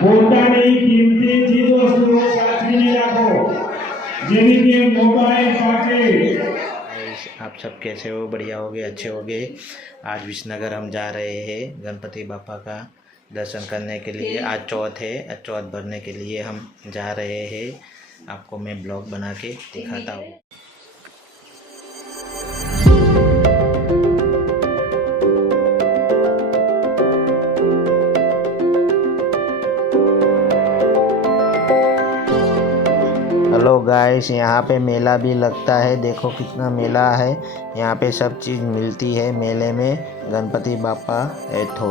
પોતાની કિંમતી ચીજ વસ્તુઓ સાચવીને રાખો, જેવી કે મોબાઈલ, પાकिट। आप सब कैसे हो? बढ़िया हो गए, अच्छे हो गए। आज विसनगर हम जा रहे हैं गणपति बापा का दर्शन करने के लिए। आज चौथ है, चौथ भरने के लिए हम जा रहे हैं। आपको मैं ब्लॉग बना के दिखाता हूँ। हेलो गाइस, यहाँ पे मेला भी लगता है। देखो कितना मेला है। यहाँ पे सब चीज़ मिलती है मेले में। गणपति बापा एठो।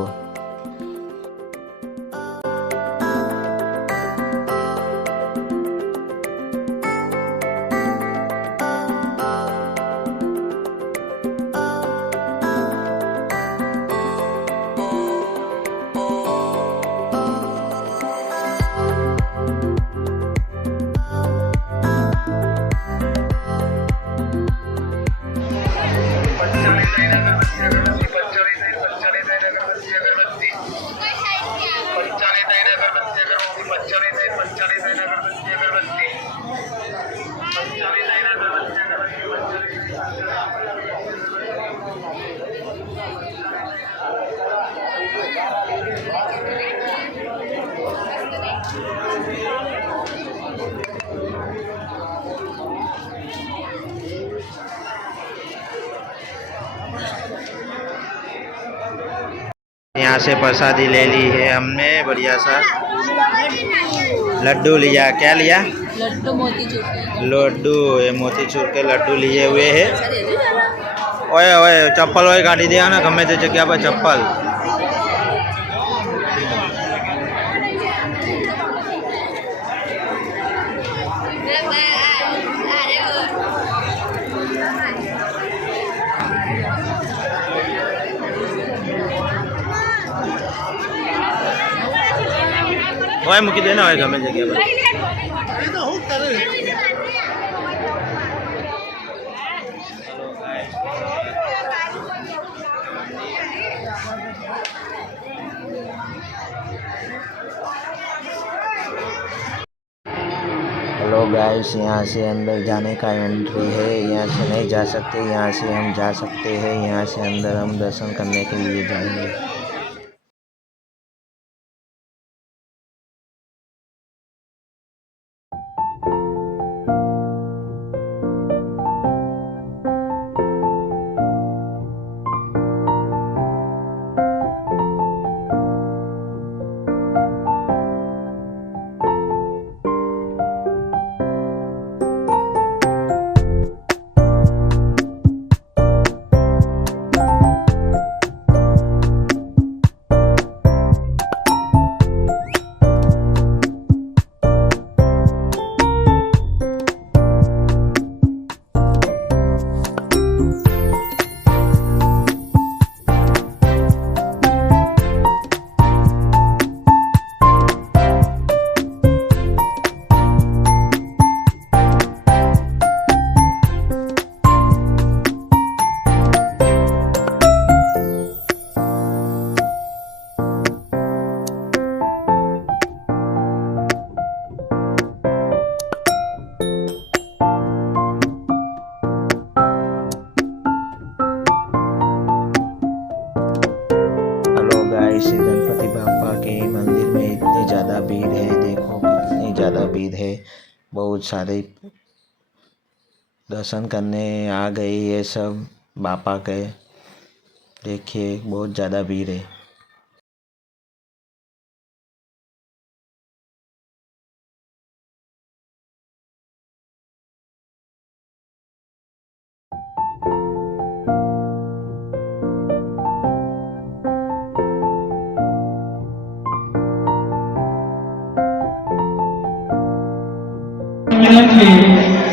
यहाँ से प्रसादी ले ली है हमने, बढ़िया सा लड्डू लिया। क्या लिया? लड्डू मोतीचूर के। लड्डू, ये मोतीचूर के लड्डू लिए हुए हैं। ओए ओए चप्पल ओए काटी दिया ना, गमे ते जगह पर चप्पल। ओए मुकी देना ओए गमे जगह पर। हेलो गाइस, यहाँ से अंदर जाने का एंट्री है। यहाँ से नहीं जा सकते, यहाँ से हम जा सकते हैं। यहाँ से अंदर हम दर्शन करने के लिए जाएंगे। गणपति बापा के मंदिर में इतनी ज़्यादा भीड़ है। देखो कितनी ज़्यादा भीड़ है। बहुत सारे दर्शन करने आ गए ये सब बापा के। देखिए बहुत ज़्यादा भीड़ है।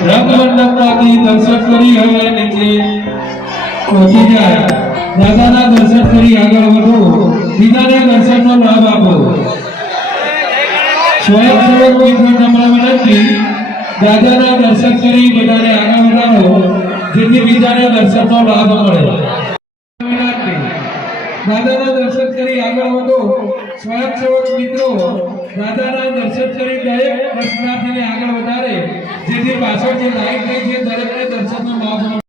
રંગમંડપમાંથી દર્શન કરી હવે નીચે પહોંચી જાય। દાદાના દર્શન કરી આગળ વધો, બીજાને દર્શનનો લાભ આપો। સ્વયંસેવક મિત્રોને વિનંતી, દાદાના દર્શન કરી બધાને આગળ વધારો, જેથી બીજાને દર્શનનો લાભ મળે। વિનંતી, દાદાના દર્શન કરી આગળ વધો, સ્વયંસેવક મિત્રો દાદાના દર્શન કરી દરેક દર્શનાર્થીને આગળ વધારે, જેથી પાછળ જે લાઈન થઈ છે દરેકને દર્શનનો લાભ મળે.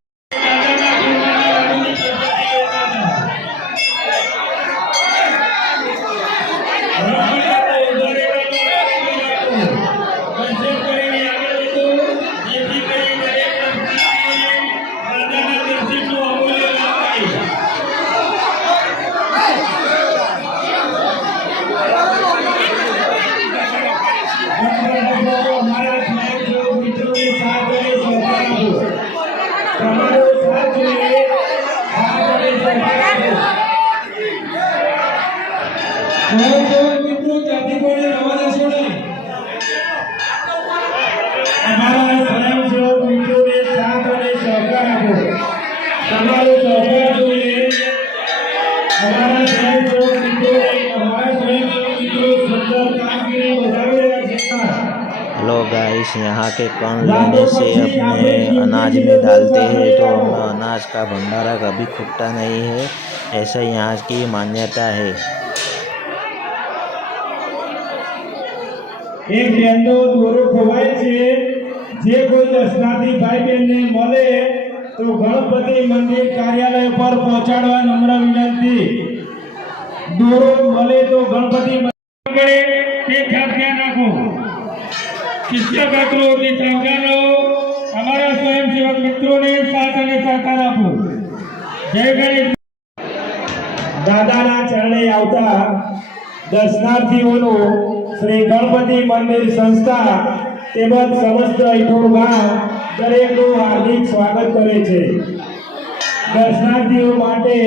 સ્વયંસેવક મિત્રો ત્યાંથી કોઈને રવા દેશો નહીં. અમારા સ્વયંસેવક મિત્રોને સાથ અને સહકાર આપો. તમારો સહકાર જોઈએ. અમારા સ્વયંસેવક મિત્રો સુંદર કામગીરી બજાવી રહ્યા છે. हेलो गाइस, यहाँ के कौन लेने से अपने अनाज में डालते हैं तो अनाज का भंडारा कभी खुटता नहीं है, ऐसा यहाँ की मान्यता है। એક બેનનો દોરો ખોવાય છે. જે કોઈ દર્શનાર્થી ભાઈ બહેનને મળે તો ગણપતિ મંદિર કાર્યાલય પર પહોંચાડવા નમ્ર વિનંતી. દોરો મળે તો ગણપતિ મંદિર તે ખાસ ધ્યાન રાખો. શિક્ષક અગ્રવર્તી સંઘનો અમારા સ્વયંસેવક મિત્રોને સાથ અને સહકાર આપો. જય ગણેશ. દાદાના ચરણે આવતા દર્શનાર્થીઓનું શ્રી ગણપતિ મંદિર સંસ્થા તેમજ સમસ્ત ઇઠોર ગામ દરેકનું હાર્દિક સ્વાગત કરે છે. દર્શનાર્થીઓ માટે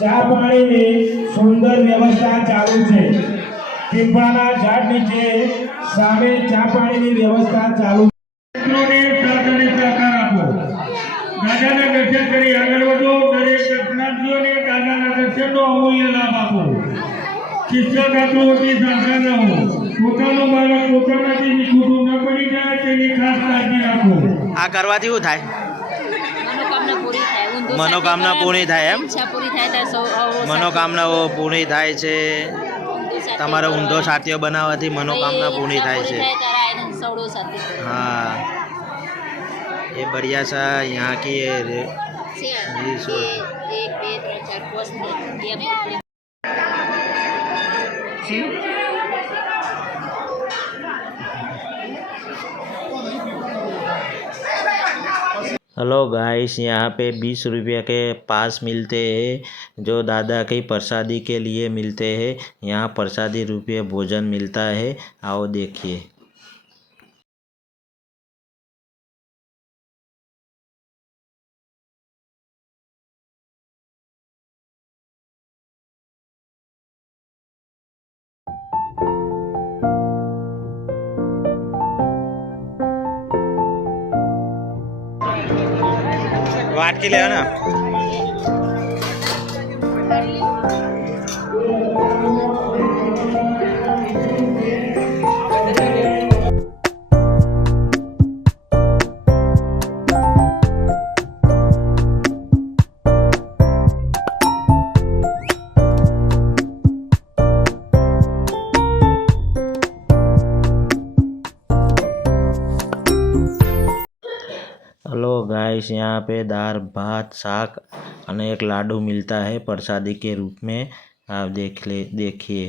ચા પાણીની સુંદર વ્યવસ્થા ચાલુ છે. પીપળાના ઝાડ નીચે સામે ચા પાણીની વ્યવસ્થા ચાલુ છે. મિત્રોને સાથ અને સહકાર આપો. દાદાના દર્શન કરી આગળ વધો. દરેક દર્શનાર્થીઓને દાદાના દર્શનનો અમૂલ્ય લાભ આપો. શિક્ષક અગ્રવર્તી સંસ્થાનો પોતાનું બાળક પોતાનાથી નીકળતું ન પડી જાય તેની ખાસ કાળજી રાખો. આ કરવાથી શું થાય? મનોકામના પૂરી થાય. ઊંધો મનોકામના સાથે પૂરી થાય એમ? ઈચ્છા પૂરી થાય ત્યારે સૌ મનોકામનાઓ પૂરી થાય છે. તમારો ઊંધો સાથીઓ બનાવવાથી મનોકામના પૂરી થાય છે. સૌડો સાથે हाँ, ये बढ़िया सा यहाँ की ये છે. એક બે ત્રણ ચાર પાંચ ને हेलो गाइस, यहाँ पे 20 रुपये के पास मिलते हैं जो दादा की प्रसादी के लिए मिलते हैं। यहाँ प्रसादी रुपये भोजन मिलता है, आओ देखिए। वाटकी ले ना। हेलो गाइस, यहाँ पे दाल भात साग और एक लाडू मिलता है प्रसादी के रूप में, आप देखिए।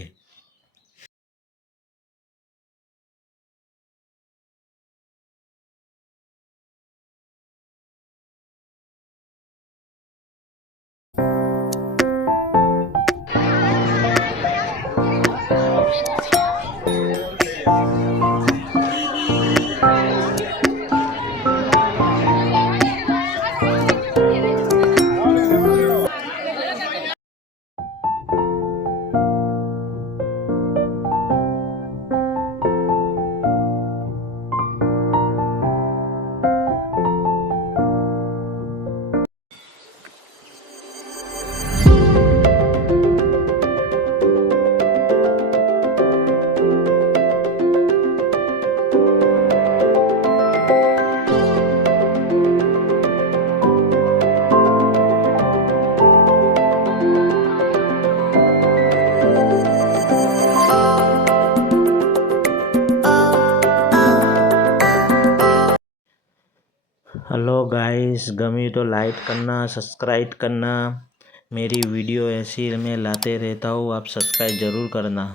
हेलो गाइस, गमी तो लाइक करना, सब्सक्राइब करना। मेरी वीडियो ऐसी मैं लाते रहता हूँ, आप सब्सक्राइब ज़रूर करना।